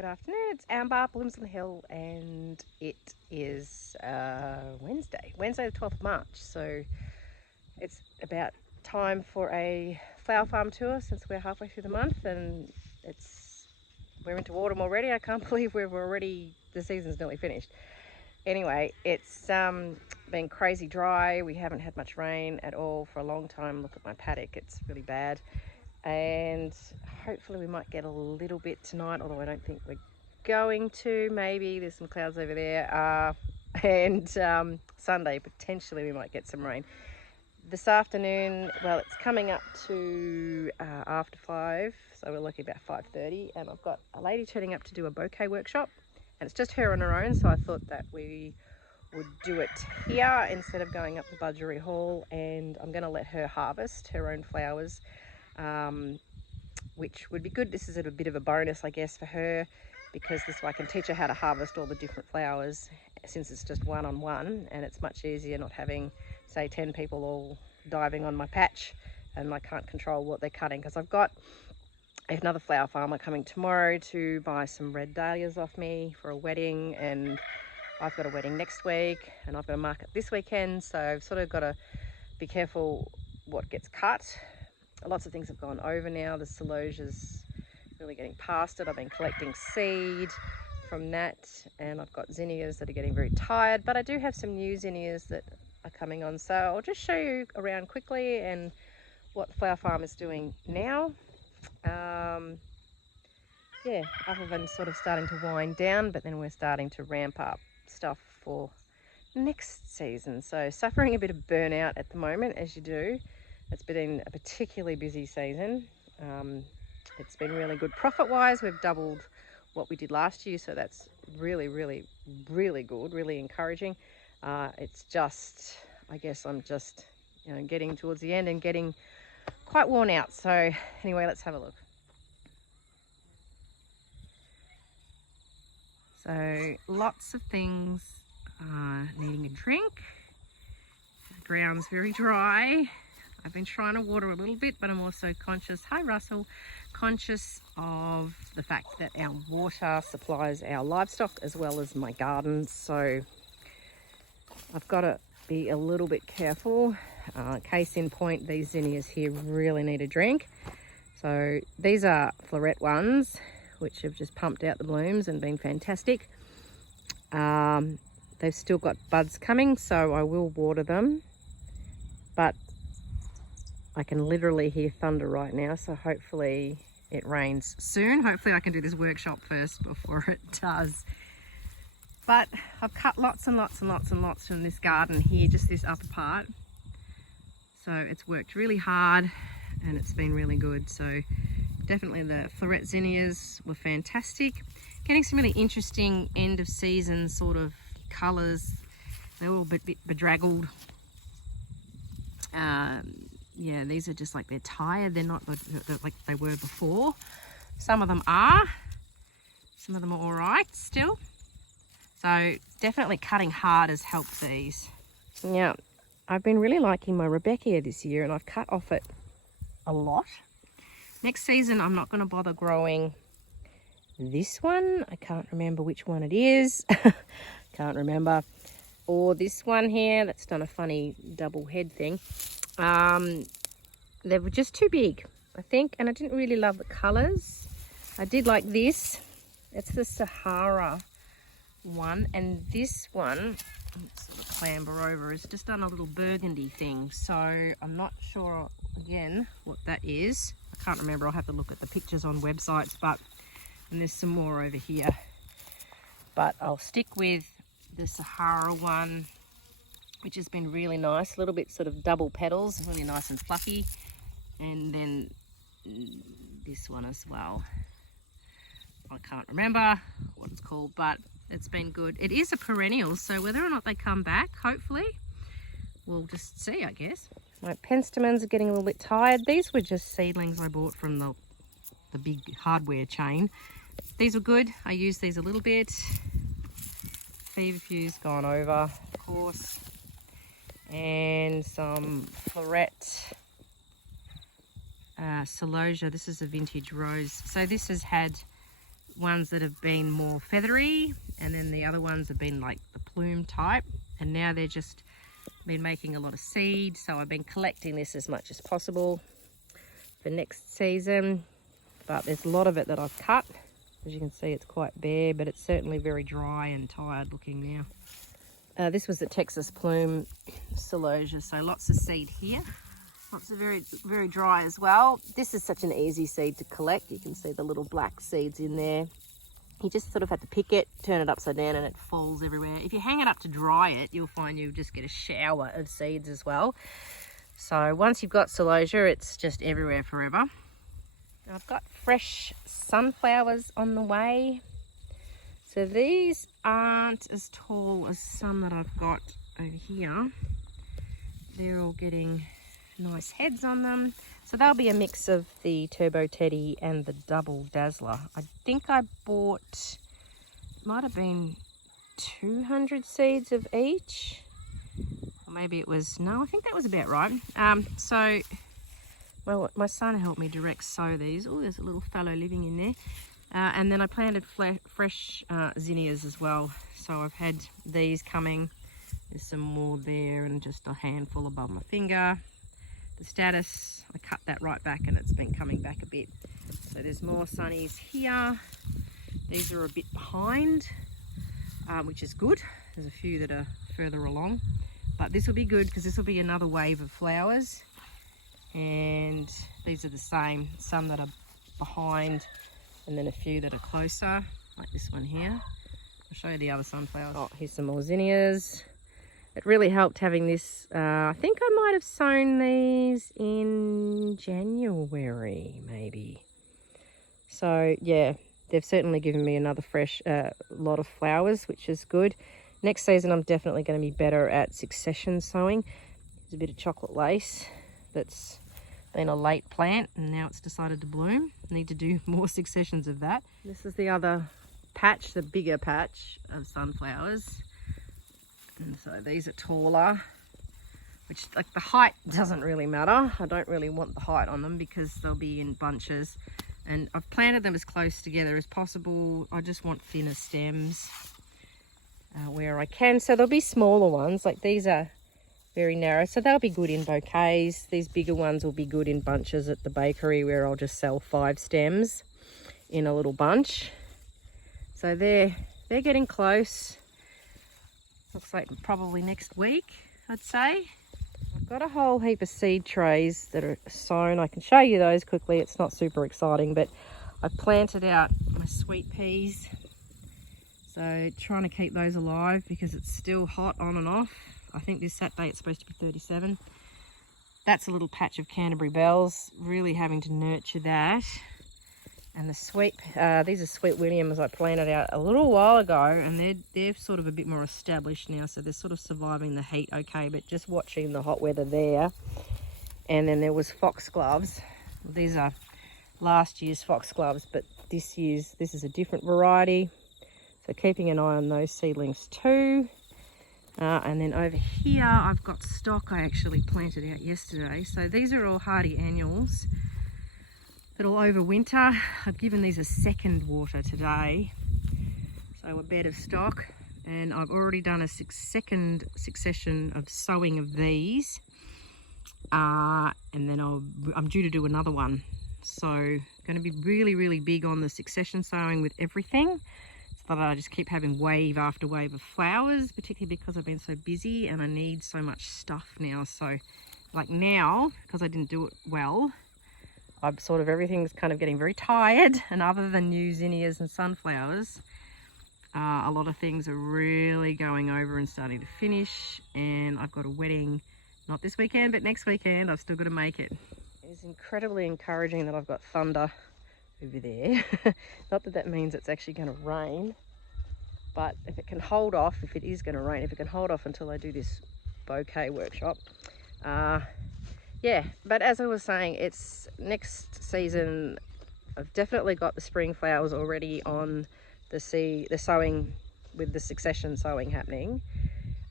Good afternoon, it's Amber, Blooms on the Hill, and it is Wednesday the 12th of March. So it's about time for a flower farm tour since we're halfway through the month and we're into autumn already. I can't believe the season's nearly finished. Anyway, it's been crazy dry. We haven't had much rain at all for a long time. Look at my paddock, it's really bad. And hopefully we might get a little bit tonight, although I don't think we're going to. Maybe there's some clouds over there. And Sunday potentially we might get some rain. This afternoon, well, it's coming up to after 5, so we're looking about 5:30, and I've got a lady turning up to do a bouquet workshop, and it's just her on her own, so I thought that we would do it here instead of going up the Budgery Hall, and I'm going to let her harvest her own flowers, which would be good. This is a bit of a bonus, I guess, for her, because this way I can teach her how to harvest all the different flowers, since it's just one-on-one, and it's much easier not having, say, 10 people all diving on my patch and I can't control what they're cutting, because I've got another flower farmer coming tomorrow to buy some red dahlias off me for a wedding, and I've got a wedding next week and I've got a market this weekend, so I've sort of got to be careful what gets cut. Lots of things have gone over now. The celosia's really getting past it. I've been collecting seed from that, and I've got zinnias that are getting very tired, but I do have some new zinnias that are coming on, so I'll just show you around quickly and what the flower farm is doing now. Yeah, other than sort of starting to wind down, but then we're starting to ramp up stuff for next season. So suffering a bit of burnout at the moment, as you do. It's been a particularly busy season. It's been really good profit-wise. We've doubled what we did last year, so that's really, really, really good, really encouraging. It's just, I guess I'm just, getting towards the end and getting quite worn out. So anyway, let's have a look. So lots of things needing a drink. The ground's very dry. I've been trying to water a little bit, but I'm also conscious, hi Russell, conscious of the fact that our water supplies our livestock as well as my garden. So I've got to be a little bit careful. Case in point, these zinnias here really need a drink. So these are floret ones, which have just pumped out the blooms and been fantastic. They've still got buds coming, so I will water them, but I can literally hear thunder right now, so hopefully it rains soon. Hopefully I can do this workshop first before it does. But I've cut lots and lots and lots and lots from this garden here, just this upper part. So it's worked really hard and it's been really good. So definitely the floret zinnias were fantastic. Getting some really interesting end of season sort of colours. They're all a bit bedraggled. Yeah, these are just like they're tired. They're not like they were before. Some of them are. Some of them are all right still. So definitely cutting hard has helped these. Yeah, I've been really liking my Rebecca this year, and I've cut off it a lot. Next season, I'm not going to bother growing this one. I can't remember which one it is. Can't remember. Or this one here that's done a funny double head thing. They were just too big, I think, and I didn't really love the colours. I did like this. It's the Sahara one, and this one, let's sort of clamber over, has just done a little burgundy thing. So I'm not sure, again, what that is. I can't remember. I'll have to look at the pictures on websites, and there's some more over here. But I'll stick with the Sahara one, which has been really nice. A little bit sort of double petals, really nice and fluffy. And then this one as well. I can't remember what it's called, but it's been good. It is a perennial, so whether or not they come back, hopefully, we'll just see, I guess. My penstemons are getting a little bit tired. These were just seedlings I bought from the big hardware chain. These were good. I used these a little bit. Feverfew's gone over, of course. And some floret celosia. This is a vintage rose. So this has had ones that have been more feathery, and then the other ones have been like the plume type, and now they're just been making a lot of seed. So I've been collecting this as much as possible for next season, but there's a lot of it that I've cut. As you can see, it's quite bare, but it's certainly very dry and tired looking now. This was the Texas plume celosia, so lots of seed here. Lots of very dry as well. This is such an easy seed to collect. You can see the little black seeds in there. You just sort of have to pick it, turn it upside down, and it falls everywhere. If you hang it up to dry it, you'll find you just get a shower of seeds as well. So once you've got celosia, it's just everywhere forever. I've got fresh sunflowers on the way. So these aren't as tall as some that I've got over here. They're all getting nice heads on them. So they'll be a mix of the Turbo Teddy and the Double Dazzler. I think I bought, might have been 200 seeds of each. Or maybe it was, no, I think that was about right. So well, my son helped me direct sow these. Oh, there's a little fellow living in there. And then I planted fresh zinnias as well. So I've had these coming. There's some more there and just a handful above my finger. The status, I cut that right back and it's been coming back a bit. So there's more sunnies here. These are a bit behind, which is good. There's a few that are further along. But this will be good because this will be another wave of flowers. And these are the same, some that are behind and then a few that are closer, like this one here. I'll show you the other sunflowers. Oh, here's some more zinnias. It really helped having this. I think I might have sown these in January, maybe. So yeah, they've certainly given me another fresh lot of flowers, which is good. Next season, I'm definitely going to be better at succession sowing. There's a bit of chocolate lace that's been a late plant and now it's decided to bloom. Need to do more successions of that. This is the other patch, the bigger patch of sunflowers. And so these are taller, which like the height doesn't really matter. I don't really want the height on them because they'll be in bunches. And I've planted them as close together as possible. I just want thinner stems where I can. So there'll be smaller ones, like these are very narrow, so they'll be good in bouquets. These bigger ones will be good in bunches at the bakery where I'll just sell 5 stems in a little bunch. So they're getting close. Looks like probably next week, I'd say. I've got a whole heap of seed trays that are sown. I can show you those quickly. It's not super exciting, but I've planted out my sweet peas. So trying to keep those alive because it's still hot on and off. I think this Saturday it's supposed to be 37. That's a little patch of Canterbury bells, really having to nurture that. And the sweet, these are Sweet Williams I planted out a little while ago, and they're sort of a bit more established now, so they're sort of surviving the heat okay, but just watching the hot weather there. And then there was foxgloves. These are last year's foxgloves, but this is a different variety. So keeping an eye on those seedlings too. And then over here I've got stock I actually planted out yesterday. So these are all hardy annuals that'll overwinter. I've given these a second water today. So a bed of stock, and I've already done a second succession of sowing of these. And then I'm due to do another one. So going to be really big on the succession sowing with everything. But I just keep having wave after wave of flowers, particularly because I've been so busy and I need so much stuff now. So like now, because I didn't do it well, I'm sort of, everything's kind of getting very tired. And other than new zinnias and sunflowers, a lot of things are really going over and starting to finish. And I've got a wedding, not this weekend, but next weekend. I've still got to make it. It's incredibly encouraging that I've got thunder over there. Not that means it's actually going to rain, but if it can hold off, if it is going to rain, if it can hold off until I do this bouquet workshop, yeah. But as I was saying, it's next season. I've definitely got the spring flowers already on the sowing, with the succession sowing happening,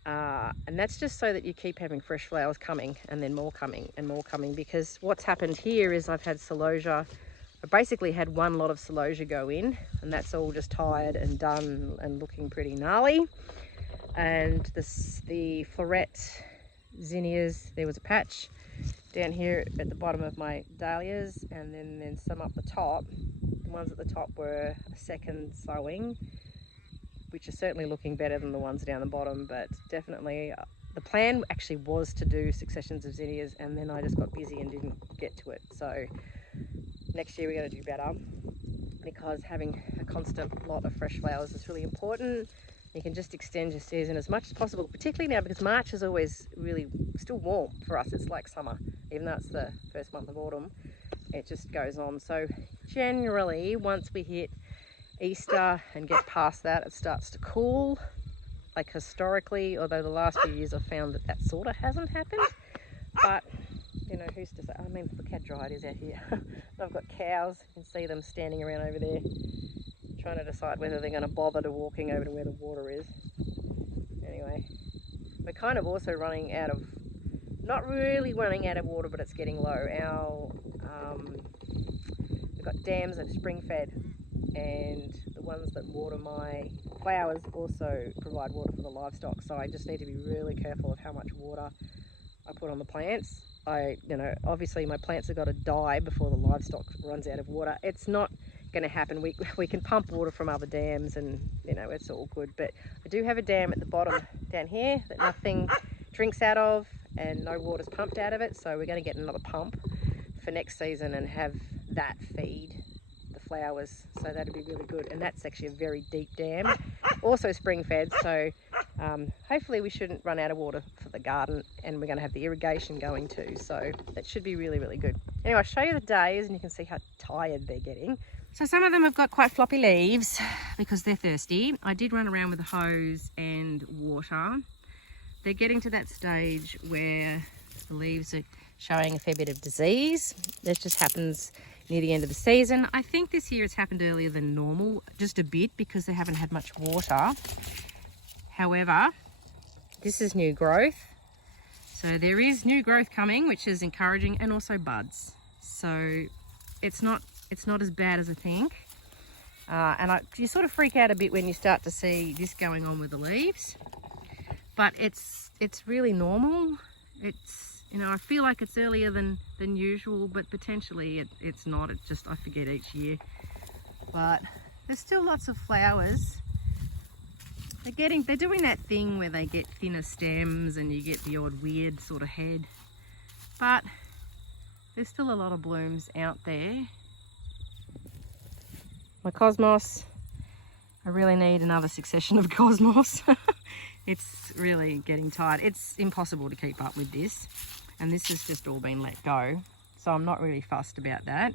and that's just so that you keep having fresh flowers coming, and then more coming and more coming, because what's happened here is I've had celosia I basically had one lot of celosia go in, and that's all just tired and done and looking pretty gnarly. And the floret zinnias, there was a patch down here at the bottom of my dahlias, and then some up the top. The ones at the top were a second sowing, which are certainly looking better than the ones down the bottom, but definitely the plan actually was to do successions of zinnias, and then I just got busy and didn't get to it. So next year we're going to do better, because having a constant lot of fresh flowers is really important. You can just extend your season as much as possible, particularly now because March is always really still warm for us. It's like summer, even though it's the first month of autumn, it just goes on. So generally once we hit Easter and get past that, it starts to cool, like historically, although the last few years I've found that that sort of hasn't happened. But you know, who's to say? I mean, look how dry it is out here. I've got cows, you can see them standing around over there trying to decide whether they're going to bother to walking over to where the water is. Anyway, we're kind of also running out of, not really running out of water, but it's getting low. We've got dams that are spring fed, and the ones that water my flowers also provide water for the livestock. So I just need to be really careful of how much water I put on the plants. Obviously my plants have got to die before the livestock runs out of water. It's not going to happen. We can pump water from other dams, and it's all good. But I do have a dam at the bottom down here that nothing drinks out of, and no water's pumped out of it. So we're going to get another pump for next season and have that feed the flowers. So that'd be really good. And that's actually a very deep dam, also spring fed. So hopefully we shouldn't run out of water for the garden, and we're going to have the irrigation going too. So that should be really, really good. Anyway, I'll show you the days and you can see how tired they're getting. So some of them have got quite floppy leaves because they're thirsty. I did run around with a hose and water. They're getting to that stage where the leaves are showing a fair bit of disease. This just happens near the end of the season. I think this year it's happened earlier than normal, just a bit, because they haven't had much water. However, this is new growth. So there is new growth coming, which is encouraging, and also buds. So it's not as bad as I think. You sort of freak out a bit when you start to see this going on with the leaves. But it's really normal. I feel like it's earlier than usual, but potentially it's not. It's just I forget each year. But there's still lots of flowers. They're doing that thing where they get thinner stems and you get the odd weird sort of head. But there's still a lot of blooms out there. My cosmos, I really need another succession of cosmos. It's really getting tired. It's impossible to keep up with this, and this has just all been let go, so I'm not really fussed about that.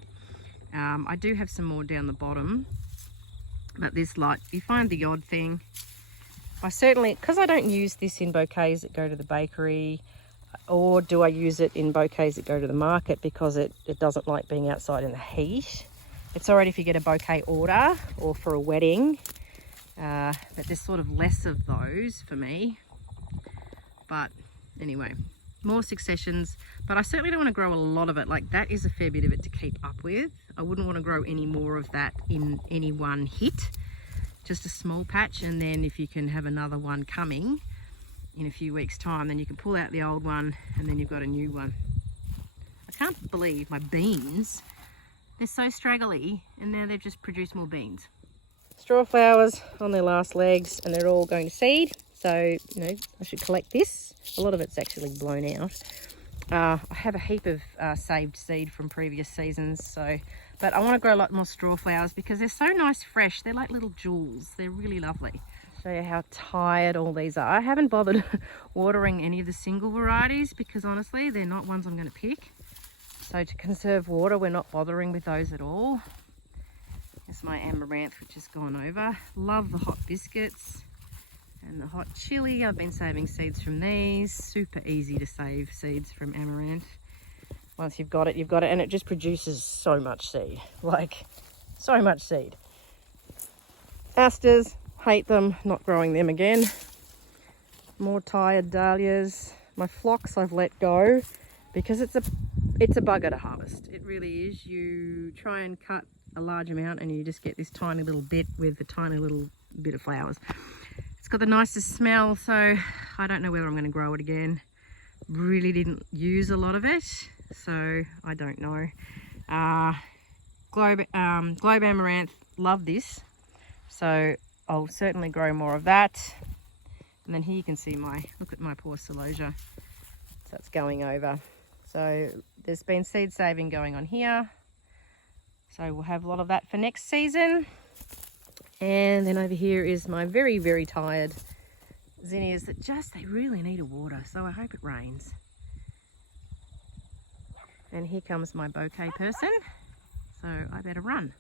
I do have some more down the bottom, but this light, you find the odd thing. Because I don't use this in bouquets that go to the bakery, or do I use it in bouquets that go to the market because it doesn't like being outside in the heat. It's alright if you get a bouquet order or for a wedding, but there's sort of less of those for me. But anyway, more successions, but I certainly don't want to grow a lot of it. Like, that is a fair bit of it to keep up with. I wouldn't want to grow any more of that in any one hit, just a small patch. And then if you can have another one coming in a few weeks time, then you can pull out the old one and then you've got a new one. I can't believe my beans, they're so straggly, and now they've just produced more beans. Straw flowers on their last legs, and they're all going to seed. So, I should collect this. A lot of it's actually blown out. I have a heap of saved seed from previous seasons, but I want to grow a lot more straw flowers because they're so nice fresh. They're like little jewels. They're really lovely. Show you how tired all these are. I haven't bothered watering any of the single varieties because honestly, they're not ones I'm going to pick. So to conserve water, we're not bothering with those at all. There's my amaranth, which has gone over. Love the hot biscuits and the hot chili. I've been saving seeds from these. Super easy to save seeds from amaranth. Once you've got it, you've got it. And it just produces so much seed. Like, so much seed. Asters, hate them, not growing them again. More tired dahlias. My phlox I've let go because it's a bugger to harvest. It really is. You try and cut a large amount and you just get this tiny little bit with a tiny little bit of flowers. It's got the nicest smell, so I don't know whether I'm going to grow it again. Really didn't use a lot of it, so I don't know. Globe Amaranth, love this, so I'll certainly grow more of that. And then here you can see look at my poor celosia. So it's going over. So there's been seed saving going on here. So we'll have a lot of that for next season. And then over here is my very, very tired zinnias that they really need a water. So I hope it rains. And here comes my bouquet person. So I better run.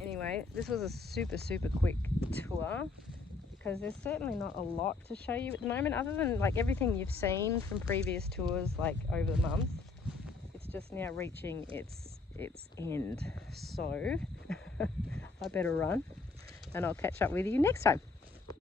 Anyway, this was a super, super quick tour because there's certainly not a lot to show you at the moment other than like everything you've seen from previous tours like over the months. It's just now reaching its end. So I better run and I'll catch up with you next time.